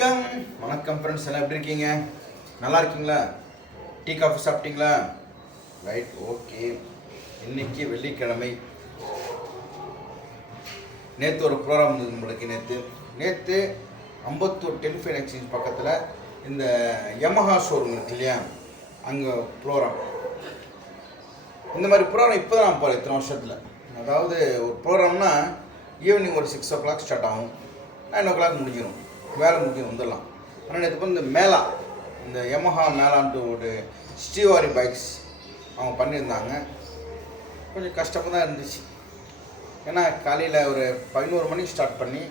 வணக்கம். வணக்கம் ஃப்ரெண்ட்ஸ் எல்லாம் எப்படி இருக்கீங்க? நல்லா இருக்கீங்களா? டீ காஃபி சாப்பிட்டீங்களா? ரைட் ஓகே இன்னைக்கு வெள்ளிக்கிழமை. நேற்று ஒரு ப்ரோக்ராம் இருந்தது நம்மளுக்கு நேற்று நேற்று ஐம்பத்தூர் டெலிஃபோன் எக்ஸ்சேஞ்ச் பக்கத்தில் இந்த யமஹா ஷோரூம் இருக்கு இல்லையா? அங்கே ப்ரோக்ராம் இந்த மாதிரி ப்ரோக்ராம் இப்போ தான் போகிறேன் இத்தனை வருஷத்தில். அதாவது ஒரு ப்ரோக்ராம்னா ஈவினிங் ஒரு சிக்ஸ் ஓ கிளாக் ஸ்டார்ட் ஆகும். நைன் ஓ கிளாக் முடிஞ்சிடும் வேலை முக்கியம் வந்துடலாம். ஆனால் நேற்று வந்து இந்த மேலா இந்த யமஹா மேலான்ட்டு ஒரு ஸ்ரீவாரி பைக்ஸ் அவங்க பண்ணியிருந்தாங்க. கொஞ்சம் கஷ்டமாக தான் இருந்துச்சு. ஏன்னா காலையில் ஒரு பதினோரு மணிக்கு ஸ்டார்ட் பண்ணி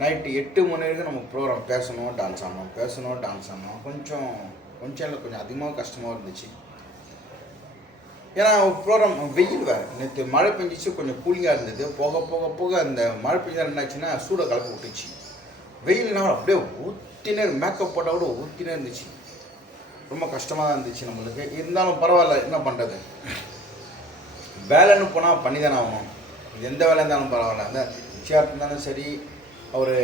நைட்டு எட்டு மணி வரைக்கும் நம்ம ப்ரோக்ராம் பேசணும் டான்ஸ் ஆடணும் பேசணும் டான்ஸ் ஆடணும். கொஞ்சம் கொஞ்சம் இல்லை கொஞ்சம் அதிகமாக கஷ்டமாக இருந்துச்சு. ஏன்னா ப்ரோக்ராம் வெயில் வேறு. நேற்று மழை பெஞ்சிச்சு கொஞ்சம் கூலிங்காக இருந்தது. போக போக போக அந்த மழை பெஞ்சால் என்னாச்சுன்னா சூடை கலப்பு விட்டுச்சு. வெயில்னா அப்படியே ஊற்றினே மேக்கப் போட்டால் கூட ஊற்றினே இருந்துச்சு. ரொம்ப கஷ்டமாக தான் இருந்துச்சு நம்மளுக்கு. இருந்தாலும் பரவாயில்ல என்ன பண்ணுறது வேலைன்னு போனால் பண்ணி தானே ஆகணும். எந்த வேலை இருந்தாலும் பரவாயில்ல. அந்த நிச்சயார்த்தம் இருந்தாலும் சரி ஒரு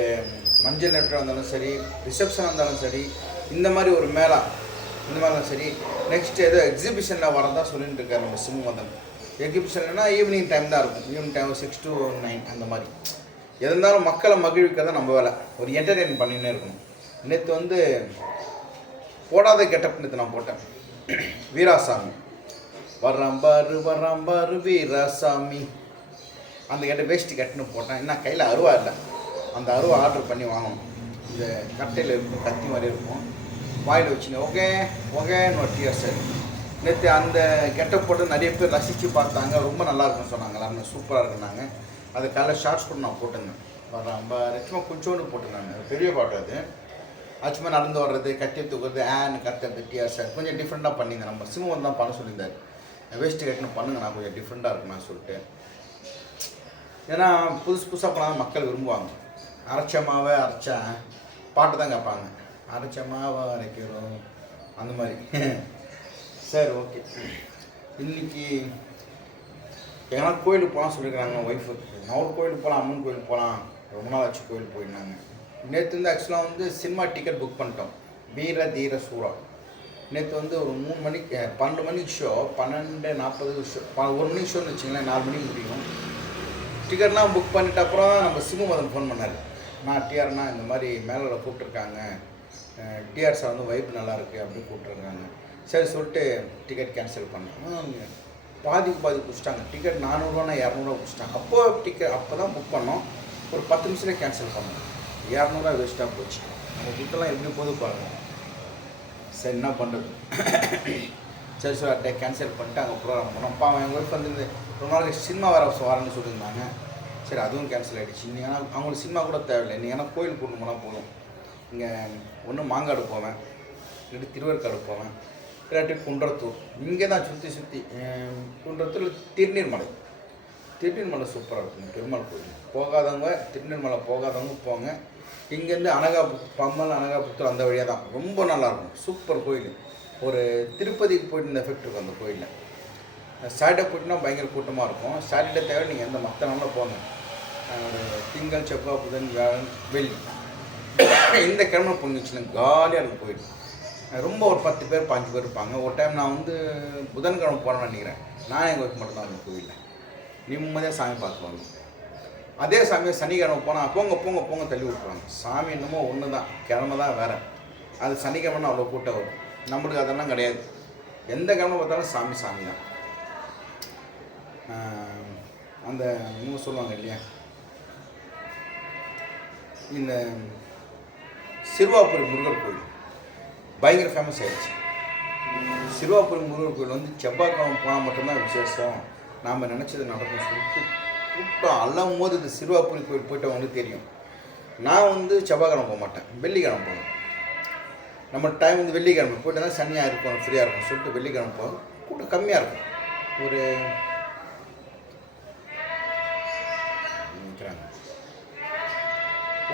மஞ்சள் நெட்டாக இருந்தாலும் சரி ரிசப்ஷனாக இருந்தாலும் சரி இந்த மாதிரி ஒரு மேளா இந்த மாதிரிலாம் சரி நெக்ஸ்ட் ஏதோ எக்ஸிபிஷனில் வரதா சொல்லிட்டு இருக்காரு நம்ம சிம்மதன் எக்ஸிபிஷன்னா ஈவினிங் டைம் தான் இருக்கும். Evening time six to nine அந்த மாதிரி. இருந்தாலும் மக்களை மகிழ்விக்கிறத நம்ம வேலை. ஒரு என்டர்டெயின் பண்ணினே இருக்கணும். நேற்று வந்து போடாத கெட்டப் நேற்று நான் போட்டேன். வீராசாமி. வர்றாம்பாரு வர்றாம்பாரு வீராசாமி. அந்த கெட்ட வேஷ்டி கட்டுன்னு போட்டேன். என்ன கையில் அருவா இல்லை. அந்த அருவா ஆர்டர் பண்ணி வாங்கணும். இந்த கட்டையில் இருக்கும் கத்தி மாதிரி இருக்கும். வாயில் வச்சுன்னு ஓகே ஓகேன்னு ஒரு டியர் சார் நேற்று அந்த கெட்டப் போட்டு நிறைய பேர் ரசித்து பார்த்தாங்க. ரொம்ப நல்லா இருக்குன்னு சொன்னாங்க. எல்லாருமே சூப்பராக இருக்குனாங்க அது காலைல ஷார்ட்ஸ் கூட நான் போட்டிருந்தேன். ரொம்ப சும்மா கொஞ்சோண்டு போட்டிருந்தாங்க அது பெரிய பாட்டு அது. அது சும்மா நடந்து வர்றது கட்டி தூக்குறது ஆன் கத்த டிஆர் சார் கொஞ்சம் டிஃப்ரெண்ட்டாக பண்ணியிருந்தேன். நம்ம சிம்மன் தான் பண்ண சொல்லியிருந்தார். வேஸ்ட்டு கட்டணும் பண்ணுங்க நான் கொஞ்சம் டிஃப்ரெண்ட்டாக இருக்குன்னு சொல்லிட்டு. ஏன்னா புதுசு புதுசாக பண்ணால் மக்கள் விரும்புவாங்க. அரைச்ச மாவை அரைச்சா பாட்டு தான் கேட்பாங்க. அரைச்ச மாவை அரைக்கிறோம். அந்த மாதிரி. சரி ஓகே இன்னைக்கு எங்கன்னா கோயிலுக்கு போகலாம் சொல்லியிருக்காங்க ஒய்ஃபு அவர் கோயிலுக்கு போகலாம் அம்மன் கோயிலுக்கு போகலாம். ரொம்ப நாள் ஆச்சு கோயிலுக்கு போயிருந்தாங்க. நேற்று வந்து ஆக்சுவலாக வந்து சினிமா டிக்கெட் புக் பண்ணிட்டோம். வீர தீர சூரா. நேற்று வந்து ஒரு மூணு மணிக்கு பன்னெண்டு மணிக்கு ஷோ பன்னெண்டு நாற்பது ஷோ ப- ஒரு மணிக்கு ஷோன்னு வச்சிங்களேன் நாலு மணிக்கு முடியும். டிக்கெட்லாம் புக் பண்ணிட்ட அப்புறம் நம்ம சிங்குமதன் ஃபோன் பண்ணார். நான் டிஆர்னா இந்த மாதிரி மேலே கூப்பிட்ருக்காங்க டிஆர் சார் வந்து வைப் நல்லா இருக்குது அப்படின்னு கூப்பிட்ருக்காங்க சரி சொல்லிட்டு டிக்கெட் கேன்சல் பண்ணேன் பாதிக்கு பாதி பிடிச்சிட்டாங்க டிக்கெட் நானூறுவானா இரநூறுவா பிடிச்சிட்டாங்க அப்போ டிக்கெட் அப்போ தான் புக் பண்ணோம். ஒரு பத்து நிமிஷத்தில் கேன்சல் பண்ணோம். இரநூறுவா வேஸ்ட்டாக போச்சு. நம்ம புக்கெல்லாம் எப்படி போது பாருங்க. சரி என்ன பண்ணுறது சரி சார் அட்டை கேன்சல் பண்ணிட்டு அங்கே ப்ரோக்ராம் பண்ணோம். அப்பா அவன் எங்களுக்கு வந்து ரொம்ப நாளைக்கு சினிமா வர வரேன்னு சொல்லியிருந்தாங்க. சரி அதுவும் கேன்சல் ஆகிடுச்சு நீ ஏன்னா அவங்களுக்கு சினிமா கூட தேவையில்லை. நீ ஏன்னா கோயில் கூட்டு போனால் போதும். இங்கே ஒன்று மாங்காடு போவேன். இல்லாட்டி திருவேற்காடு போவேன். இல்லாட்டி குன்றத்தூர். இங்கே தான் சுற்றி சுற்றி குன்றத்தூர் திருநீர்மலை. திருநீர்மலை சூப்பராக இருக்கும் பெருமாள் கோயில். போகாதவங்க திருநீர்மலை போகாதவங்க போங்க. இங்கேருந்து அனகாபு பம்மல் அனகாபுத்தூர் அந்த வழியாக தான் ரொம்ப நல்லாயிருக்கும் சூப்பர் கோயில். ஒரு திருப்பதிக்கு போயிட்டு இந்த எஃபெக்ட் இருக்கும் அந்த கோயிலில். சாட்டர்டே போயிட்டுனா பயங்கர கூட்டமாக இருக்கும். சாட்டர்டே தேவை நீங்கள் எந்த மற்ற நாளில் போங்க. திங்கள் செவ்வாய் புதன் வியாழன் வெள்ளி. இந்த கிழமை பொண்ணுச்சுன்னா காலியாக இருக்கும் கோயில். ரொம்ப ஒரு பத்து பேர் பாஞ்சு பேர் இருப்பாங்க. ஒரு டைம் நான் வந்து புதன்கிழமை போகிறேன்னு நினைக்கிறேன். நான் எங்கள் ஒய்ஃப் மட்டும்தான் அந்த கோயிலில். நிம்மதியாக சாமி பார்த்து வந்தோம் அதே சாமியை சனிக்கிழமை போனால் போங்க போங்க போங்க தள்ளி விட்ருவாங்க சாமி என்னமோ ஒன்று தான் கிழமை தான் வேறு. அது சனிக்கிழமை அவ்வளோ கூட்டம் வரும். நம்மளுக்கு அதெல்லாம் கிடையாது. எந்த கிழமை பார்த்தாலும் சாமி சாமி தான். அந்த இன்னும் சொல்லுவாங்க இல்லையா? இந்த சிறுவாபுரி முருகர் கோயில். பயங்கர ஃபேமஸ் ஆகிடுச்சு சிறுவாபுரம் முருகர் கோயில் வந்து செவ்வாய்க்கிழமை போனால் மட்டும்தான் விசேஷம். நாம் நினச்சது நடக்கும் சொல்லிட்டு கூட்டம் அள்ளும் போது இந்த சிறுவாபுரி கோயில் போயிட்டவங்களுக்கு தெரியும். நான் வந்து செவ்வாய்க்கிழமை போக மாட்டேன். வெள்ளிக்கிழமை போவேன். நம்ம டைம் வந்து வெள்ளிக்கிழமை போயிட்டு தான் சனியாக இருக்கும் ஃப்ரீயாக இருக்கும் சொல்லிட்டு வெள்ளிக்கிழமை போகும் கூட்டம் கம்மியாக இருக்கும். ஒரு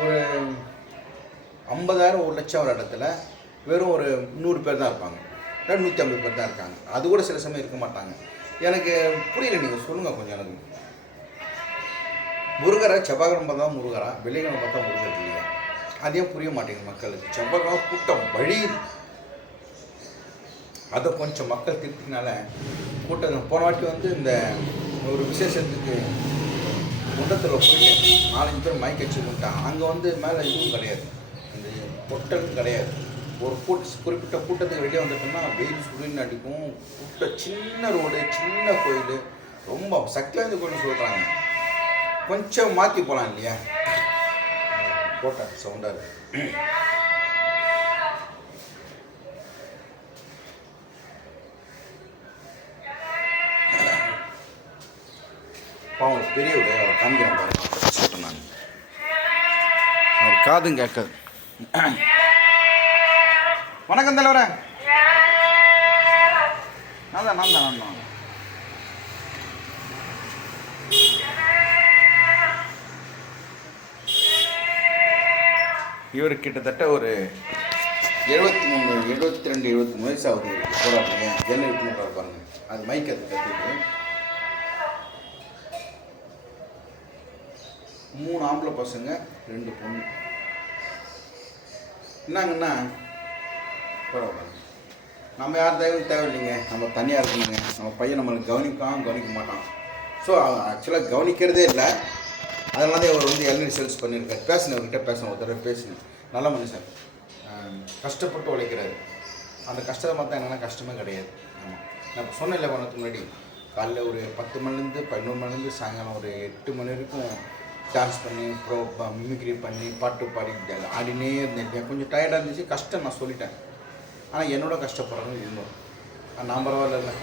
ஒரு ஐம்பதாயிரம் ஒரு லட்சம் ஒரு இடத்துல வெறும் ஒரு நூறு பேர் தான் இருப்பாங்க. இல்லை நூற்றி ஐம்பது பேர் தான் இருக்காங்க. அது கூட சில சமயம் இருக்க மாட்டாங்க. எனக்கு புரியல நீங்கள் சொல்லுங்கள் கொஞ்சம் எனக்கு. முருகரை செவ்வாய்க்கிழமை பார்த்தா முருகரா வெள்ளிக்கிழமை பார்த்தா முருகர் இல்லையா? அதையும் புரிய மாட்டேங்குது மக்களுக்கு. செவ்வாய்க்கிழமை கூட்டம் வழி அதை கொஞ்சம் மக்கள் திருப்தினால கூட்டம் போன வாட்டி வந்து இந்த ஒரு விசேஷத்துக்கு குண்டத்தில் போய் நாலஞ்சு பேர் மயக்க வச்சு கொண்டான் அங்கே வந்து மேலே இதுவும் கிடையாது. அந்த பொட்டலும் கிடையாது. ஒரு கூட்ட குறிப்பிட்ட கூட்டத்துக்கு வெளியே வந்துட்டோம்னா வெயில் சுழின்னு அடிக்கும். கூட்ட சின்ன ரோடு சின்ன கோயில். ரொம்ப சக்தி வாய்ந்த கோயில் சொல்கிறாங்க கொஞ்சம் மாற்றி போகலாம் இல்லையா? போட்டேன் சவுண்டாக பாவம் பெரியவர் அவர் காமிக்கிறேன் பாருங்க. சொல்கிறேன் நான். அவர் காதும் கேட்காது. வணக்கம் தலைவர. நான் தான் நான் தான் நான் தான் இவர் கிட்டத்தட்ட ஒரு எழுபத்தி மூணு எழுபத்தி ரெண்டு எழுபத்தி மூணு வயசு ஆகுது போராடுறீங்க ஜெனரல் பாருங்க. அது மைக் அது கற்றுக்கு மூணு ஆம்பளை பசங்க ரெண்டு பொண்ணு. என்னங்கன்னா பரவாயில்ல. நம்ம யார் தயவு தேவையில்லைங்க. நம்ம தனியாக இருக்கணுங்க. நம்ம பையன் நம்மளுக்கு கவனிக்காமல் கவனிக்க மாட்டான். ஸோ ஆக்சுவலாக கவனிக்கிறதே இல்லை. அதனால தான் அவர் வந்து இளநீர் சேல்ஸ் பண்ணியிருக்காரு. பேசினேன் அவர்கிட்ட பேசினேன் ஒரு தடவை பேசினேன் நல்ல மனுஷன். கஷ்டப்பட்டு உழைக்கிறாரு. அந்த கஷ்டத்தை பார்த்தா என்னென்னா கஷ்டமே கிடையாது. ஆமாம் நான் இல்லை பண்ணதுக்கு முன்னாடி காலைல ஒரு பத்து மணிலேருந்து பதினோரு மணிலேருந்து சாயங்காலம் ஒரு எட்டு மணி வரைக்கும் டான்ஸ் பண்ணி ப்ரோ மிமிக்ரி பண்ணி பாட்டு பாடி ஆடினே இருந்தேன். கொஞ்சம் டயர்டாக இருந்துச்சு. கஷ்டம் நான் சொல்லிட்டேன். ஆனால் என்னோட கஷ்டப்படுறவங்க இருந்தோம் நான் பரவாயில்ல இல்லை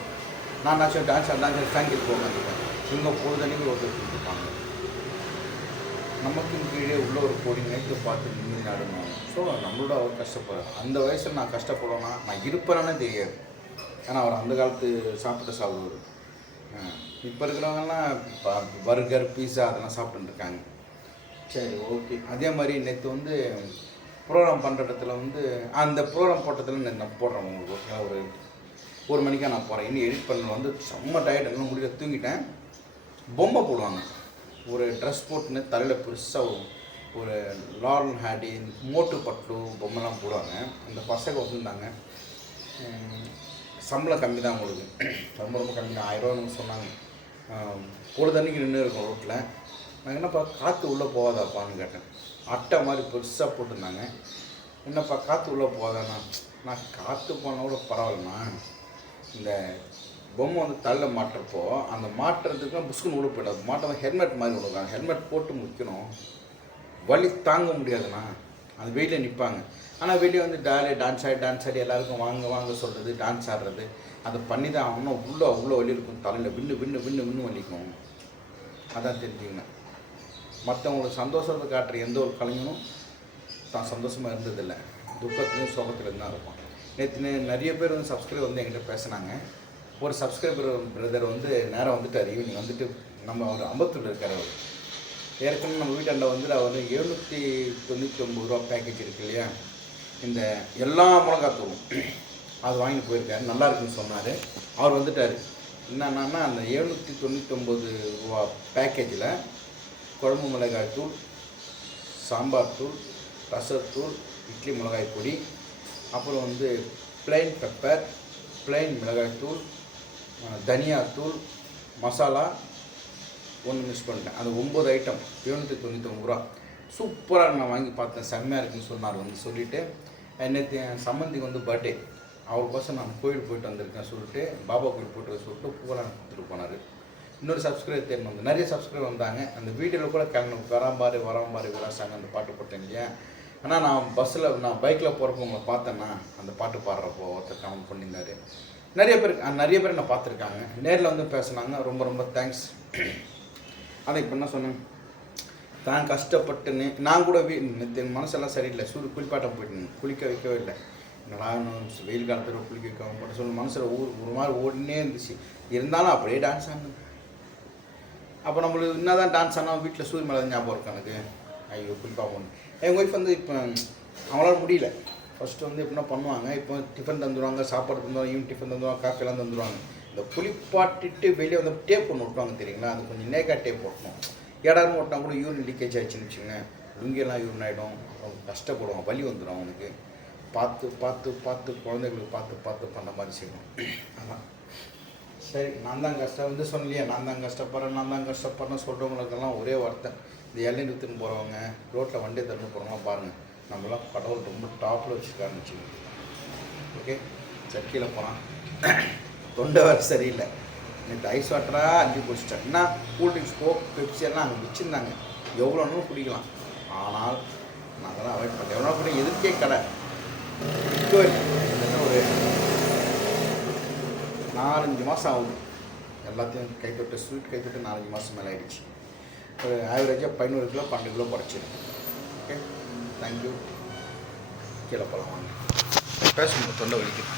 நான் நாச்சும் டான்ஸ் ஆடலாம் ஃபேங்கில் போக மாட்டேன் இவங்க பொழுதனைக்கு ஒருத்தர் கொடுத்துருப்பாங்க. நமக்கும் கீழே உள்ள ஒரு கோடி நைட்டு பார்த்து நிம்மதி நடணும். ஸோ நம்மளோட அவர் கஷ்டப்படுறேன் அந்த வயசில் நான் கஷ்டப்படணும்னா நான் இருப்பேன்னு தெரியாது. ஏன்னா அவர் அந்த காலத்து சாப்பிட்டு சாப்பிடுவார் இப்போ இருக்கிறவங்கலாம் பர்கர் பீஸா அதெல்லாம் சாப்பிட்டுருக்காங்க இருக்காங்க. சரி ஓகே அதே மாதிரி நேற்று வந்து ப்ரோக்ராம் பண்ணுற இடத்துல வந்து அந்த ப்ரோக்ராம் போட்டதில் நான் போடுறேன் உங்களுக்கு ஒரு ஒரு மணிக்காக நான் போகிறேன் இன்னும் எடிட் பண்ணல வந்து செம்ம டயர்ட் எல்லாம் முடியல தூங்கிட்டேன். பொம்மை போடுவாங்க. ஒரு ட்ரெஸ் போட்டுன்னு தலையில் பெருசாக ஒரு ஒரு லாரன் ஹேடி மோட்டு பட்டு பொம்மைலாம் போடுவாங்க. அந்த பசங்க வந்திருந்தாங்க. சம்பளம் கம்மி தான் அவங்களுக்கு ரொம்ப ரொம்ப கம்மி தான். ஆயிரரூவா சொன்னாங்க. பொழுதன்னைக்கு நின்று இருக்கும் ரோட்டில் நான் என்னப்பா காற்று உள்ளே போகாதாப்பான்னு கேட்டேன். அட்டை மாதிரி பெருசாக போட்டிருந்தாங்க. என்னப்பா காற்று உள்ளே போகாதாண்ணா நான் காற்று போனால் கூட பரவாயில்லண்ணா. இந்த பொம்மை வந்து தள்ள மாட்டுறப்போ அந்த மாட்டுறதுக்கு புஷ்குன்னு உள்ள போயிடாது மாட்டை ஹெல்மெட் மாதிரி விடுவாங்க ஹெல்மெட் போட்டு முக்கணும் வலி தாங்க முடியாதுண்ணா. அந்த வெயிலில் நிற்பாங்க ஆனால் வெளியே வந்து டாலே டான்ஸ் ஆடி டான்ஸ் ஆடி எல்லாருக்கும் வாங்க வாங்க சொல்கிறது டான்ஸ் ஆடுறது. அதை பண்ணி தான் ஆகணும். உள்ளே அவ்வளோ வலி இருக்கும். தலையில் விண்ணு விண்ணு விண்ணு விண்ணு வலிக்கும். அதான் தெரிஞ்சுக்கங்க மற்றவங்களுக்கு சந்தோஷத்தை காட்டுற எந்த ஒரு கலைஞனும் தான் சந்தோஷமாக இருந்ததில்லை. துக்கத்துலையும் சோகத்துலையும் தான் இருக்கும் நேற்று நிறைய பேர் வந்து சப்ஸ்கிரைபர் வந்து என்கிட்ட பேசுனாங்க. ஒரு சப்ஸ்கிரைபர் பிரதர் வந்து நேராக வந்துட்டார் ஈவினிங் வந்துட்டு நம்ம ஒரு அம்பத்தூர் இருக்கார் அவர். ஏற்கனவே நம்ம வீட்டாண்ட வந்து அவர் வந்து எழுநூற்றி தொண்ணூற்றி ஒம்பது ரூபா பேக்கேஜ் இருக்கு இல்லையா? இந்த எல்லா மிளகாத்தூளும். அது வாங்கிட்டு போயிருக்காரு நல்லா இருக்குன்னு சொன்னார். அவர் வந்துட்டார். என்னென்னா அந்த எழுநூற்றி தொண்ணூத்தொம்பது ரூபா பேக்கேஜில் குழம்பு மிளகாய் தூள் சாம்பார் தூள் ரசத்தூள் இட்லி மிளகாய் பொடி அப்புறம் வந்து பிளைன் பெப்பர் பிளைன் மிளகாய் தூள் தனியாத்தூள் மசாலா ஒன்று மிஸ் பண்ணிட்டேன். அது ஒம்பது ஐட்டம் எழுநூற்றி தொண்ணூத்தொம்பது ரூபா. சூப்பராக நான் வாங்கி பார்த்தேன். செம்மையாக இருக்குன்னு சொன்னார் வந்து சொல்லிவிட்டு நேற்று என் சம்மந்திக்கு வந்து பர்த்டே அவருக்கோசம் நான் கோயில் போயிட்டு வந்திருக்கேன் சொல்லிட்டு பாபா கோயில் போயிட்டு சொல்லிட்டு பூவெல்லாம் கொடுத்துட்டு போனார். இன்னொரு சப்ஸ்கிரைபர் தேர்ந்து வந்து நிறைய சப்ஸ்கிரைபர் வந்தாங்க. அந்த வீடியோவில் கூட கிளம்பணும் வராம்பாரு வராம்பாரு விளாசாங்க அந்த பாட்டு போட்டேன் இல்லையா? ஆனால் நான் பஸ்ஸில் நான் பைக்கில் போகிறப்போ உங்களை பார்த்தேன்னா அந்த பாட்டு பாடுறப்போ ஒருத்தர் கமெண்ட் பண்ணியிருந்தார். நிறைய பேர் நிறைய பேர் என்னை பார்த்துருக்காங்க. நேரில் வந்து பேசுனாங்க. ரொம்ப ரொம்ப தேங்க்ஸ் அதை இப்போ என்ன சொன்னேன்? தான் கஷ்டப்பட்டுன்னு நான் கூட வீ என் மனசெல்லாம் சரியில்லை. சூடு குளிப்பாட்டம் போயிட்டேன். குளிக்க வைக்கவே இல்லை. என்னடா வெயில் காலத்தில் குளிக்க வைக்கவும் போட்டு சொல்லி மனசில் ஊர் ஒரு மாதிரி ஓடினே இருந்துச்சு. இருந்தாலும் அப்படியே டான்ஸ் ஆடினேன். அப்போ நம்மளுக்கு என்ன தான் டான்ஸ் ஆனால் வீட்டில் சூரிய மேலே ஞாபகம் இருக்கும் எனக்கு. ஐயோ குறிப்பாக போகணும் எங்கள் ஒய்ஃப் வந்து இப்போ அவங்களால முடியல. ஃபஸ்ட்டு வந்து எப்படின்னா பண்ணுவாங்க. இப்போ டிஃபன் தந்துடுவாங்க சாப்பாடு தந்துடுவாங்க ஈவினிங் டிஃபன் தந்துடுவாங்க காஃபிலாம் தந்துடுவாங்க இந்த குளிப்பாட்டிட்டு வெளியே வந்து டேப் ஒன்று விட்டுவாங்க தெரியுங்களா? அது கொஞ்சம் நேக்காக டேப் ஓட்டணும் ஏடாரும் ஓட்டினா கூட யூரின் லீக்கேஜ் ஆயிடுச்சுன்னு வச்சுங்க லுங்கியெல்லாம் யூரின் ஆகிடும் அவங்க கஷ்டப்படுவாங்க. வலி வந்துடும் அவனுக்கு. பார்த்து பார்த்து பார்த்து குழந்தைகளுக்கு பார்த்து பார்த்து பண்ண மாதிரி செய்யணும். அதான். சரி நான் தான் கஷ்டம் வந்து சொன்னலையே நான் தான் கஷ்டப்படுறேன் நான் தான் கஷ்டப்படுறேன் சொல்கிறவங்களுக்கெல்லாம் ஒரே வார்த்தை. இந்த எல்லை நிறுத்துன்னு போகிறவங்க ரோட்டில் வண்டி தரணும் போகிறவங்க பாருங்கள் நம்மளாம் கடவுள் ரொம்ப டாப்பில் வச்சுருக்காருன்னு வச்சுக்கோங்க. ஓகே சர்க்கியில் போகிறான் தொண்டை வேறு சரியில்லை. நேற்று ஐஸ் வாட்டராக அஞ்சு குடிச்சிட்டேன். என்ன? கூல்ட்ரிங்க்ஸ் கோக் பெப்சி எல்லாம் அங்கே வச்சுருந்தாங்க. எவ்வளோன்னு குடிக்கலாம். ஆனால் நான் அதெல்லாம் அவாய்ட் பண்ணேன் எவ்வளோ கூட எதிர்க்கே கடை இப்போ கிட்டத்தட்ட ஒரு நாலஞ்சு மாதம் ஆகுது. எல்லாத்தையும் கைத்தொட்டு ஸ்வீட் கைத்தொட்டு நாலஞ்சு மாதம் மேலே ஆயிடுச்சு. ஒரு ஆவரேஜாக பதினோரு கிலோ பன்னெண்டு கிலோ குறைச்சிருக்கு. ஓகே தேங்க்யூ கீழே போகலாம் வாங்க. பேசணும் தொண்டை வலிக்குது.